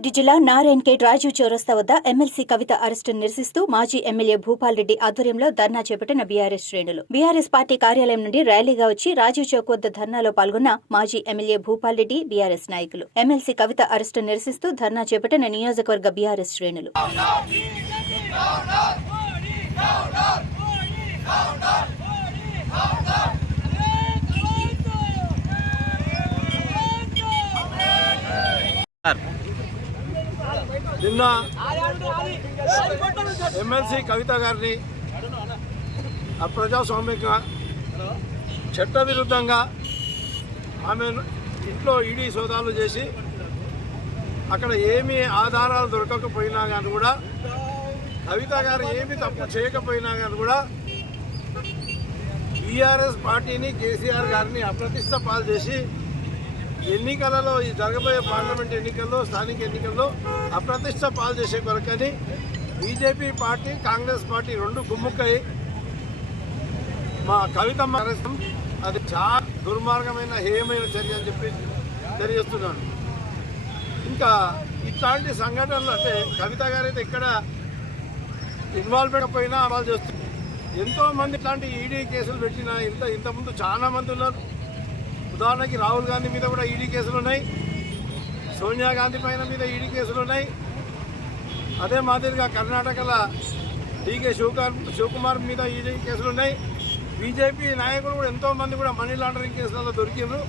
రంగారెడ్డి జిల్లా నారాయణ్ ఖేడ్ రాజీవ్ చౌరస్తా వద్ద ఎమ్మెల్సీ కవిత అరెస్టును నిరసిస్తూ మాజీ ఎమ్మెల్యే భూపాల్ రెడ్డి ఆధ్వర్యంలో ధర్నా చేపట్టిన బీఆర్ఎస్ శ్రేణులు. బీఆర్ఎస్ పార్టీ కార్యాలయం నుండి ర్యాలీగా వచ్చి రాజీవ్ చౌక్ వద్ద ధర్నాలో పాల్గొన్న మాజీ ఎమ్మెల్యే భూపాల్ రెడ్డి బీఆర్ఎస్ నాయకులు. ఎమ్మెల్సీ కవిత అరెస్టును నిరసిస్తూ ధర్నా చేపట్టిన నియోజకవర్గ బీఆర్ఎస్ శ్రేణులు. నిన్న ఎమ్మెల్సీ కవిత గారిని అప్రజాస్వామిక చట్టవిరుద్ధంగా ఆమె ఇంట్లో ఈడీ సోదాలు చేసి అక్కడ ఏమీ ఆధారాలు దొరకకపోయినా కానీ కూడా కవిత గారు ఏమి తప్పు చేయకపోయినా కానీ కూడా టీఆర్ఎస్ పార్టీని కేసీఆర్ గారిని అప్రతిష్ట పాలు చేసి ఎన్నికలలో ఈ జరగబోయే పార్లమెంట్ ఎన్నికల్లో స్థానిక ఎన్నికల్లో అప్రతిష్ట పాలు చేసే కొరకని బీజేపీ పార్టీ కాంగ్రెస్ పార్టీ రెండు గుమ్ముక్కై మా కవిత మరసం అది చాలా దుర్మార్గమైన హేయమైన చర్య అని చెప్పి తెలియజేస్తున్నాను. ఇంకా ఇట్లాంటి సంఘటనలు అంటే కవిత గారైతే ఇక్కడ ఇన్వాల్వ్ పోయినా అమలు చేస్తుంది ఎంతోమంది ఇట్లాంటి ఈడీ కేసులు పెట్టినా ఇంత ఇంతకుముందు చాలా మంది ఉన్నారు. ఉదాహరణకి రాహుల్ గాంధీ మీద కూడా ఈడీ కేసులు ఉన్నాయి. సోనియా గాంధీ పైన మీద ఈడీ కేసులు ఉన్నాయి. అదే మాదిరిగా కర్ణాటకలో డీకే శివకుమార్ శివకుమార్ మీద ఈడీ కేసులు ఉన్నాయి. బీజేపీ నాయకులు కూడా ఎంతోమంది కూడా మనీ లాండరింగ్ కేసులలో దొరికిండ్రు.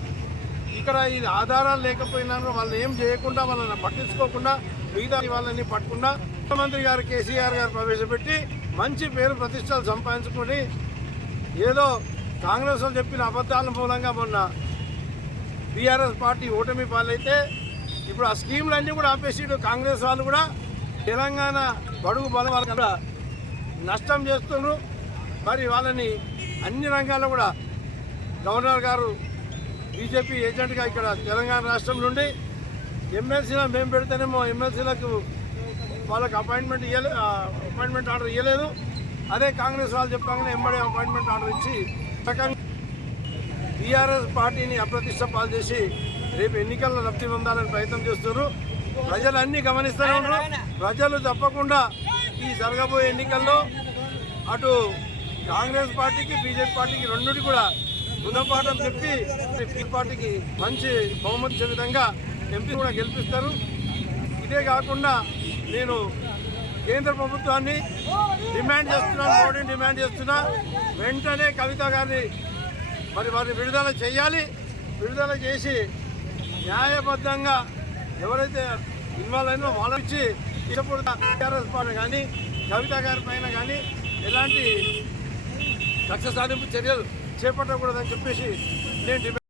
ఇక్కడ ఇది ఆధారాలు లేకపోయినా వాళ్ళని ఏం చేయకుండా వాళ్ళని పట్టించుకోకుండా మిగతా వాళ్ళని పట్టకుండా ముఖ్యమంత్రి గారు కేసీఆర్ గారు ప్రవేశపెట్టి మంచి పేరు ప్రతిష్టలు సంపాదించుకొని ఏదో కాంగ్రెస్ వాళ్ళు చెప్పిన అబద్ధాల మూలంగా మొన్న బీఆర్ఎస్ పార్టీ ఓటమి పాలైతే ఇప్పుడు ఆ స్కీములన్నీ కూడా ఆపేసిడు కాంగ్రెస్ వాళ్ళు కూడా. తెలంగాణ బడుగు బల వాళ్ళకి కూడా నష్టం చేస్తున్నారు మరి వాళ్ళని అన్ని రంగాల్లో కూడా గవర్నర్ గారు బీజేపీ ఏజెంట్గా ఇక్కడ తెలంగాణ రాష్ట్రం నుండి ఎమ్మెల్సీలో మేము పెడితేనేమో ఎమ్మెల్సీలకు వాళ్ళకి అపాయింట్మెంట్ ఇవ్వలే అపాయింట్మెంట్ ఆర్డర్ ఇవ్వలేదు అదే కాంగ్రెస్ వాళ్ళు చెప్పగానే ఎంబడే అపాయింట్మెంట్ ఆర్డర్ ఇచ్చి రకంగా టీఆర్ఎస్ పార్టీని అప్రతిష్ట పాలు చేసి రేపు ఎన్నికల్లో లబ్ధి పొందాలని ప్రయత్నం చేస్తున్నారు. ప్రజలు అన్ని గమనిస్తూనే ఉన్నారు. ప్రజలు తప్పకుండా ఈ జరగబోయే ఎన్నికల్లో అటు కాంగ్రెస్ పార్టీకి బీజేపీ పార్టీకి రెండుటి కూడా గుణపాఠం చెప్పి ఈ పార్టీకి మంచి బహుమతి విధంగా ఎంపీ కూడా గెలిపిస్తారు. ఇదే కాకుండా నేను కేంద్ర ప్రభుత్వాన్ని డిమాండ్ చేస్తున్నాను మోడీని డిమాండ్ చేస్తున్నా. వెంటనే కవిత గారిని మరి వారిని విడుదల చేయాలి. విడుదల చేసి న్యాయబద్ధంగా ఎవరైతే ఇన్వాల్వ్ అయినా వాళ్ళు ఇచ్చి ఇష్టపూడ టీఆర్ఎస్ పార్టీ కానీ కవిత గారి పైన కానీ ఎలాంటి కక్ష సాధింపు చర్యలు చేపట్టకూడదని చెప్పేసి నేను డిమాండ్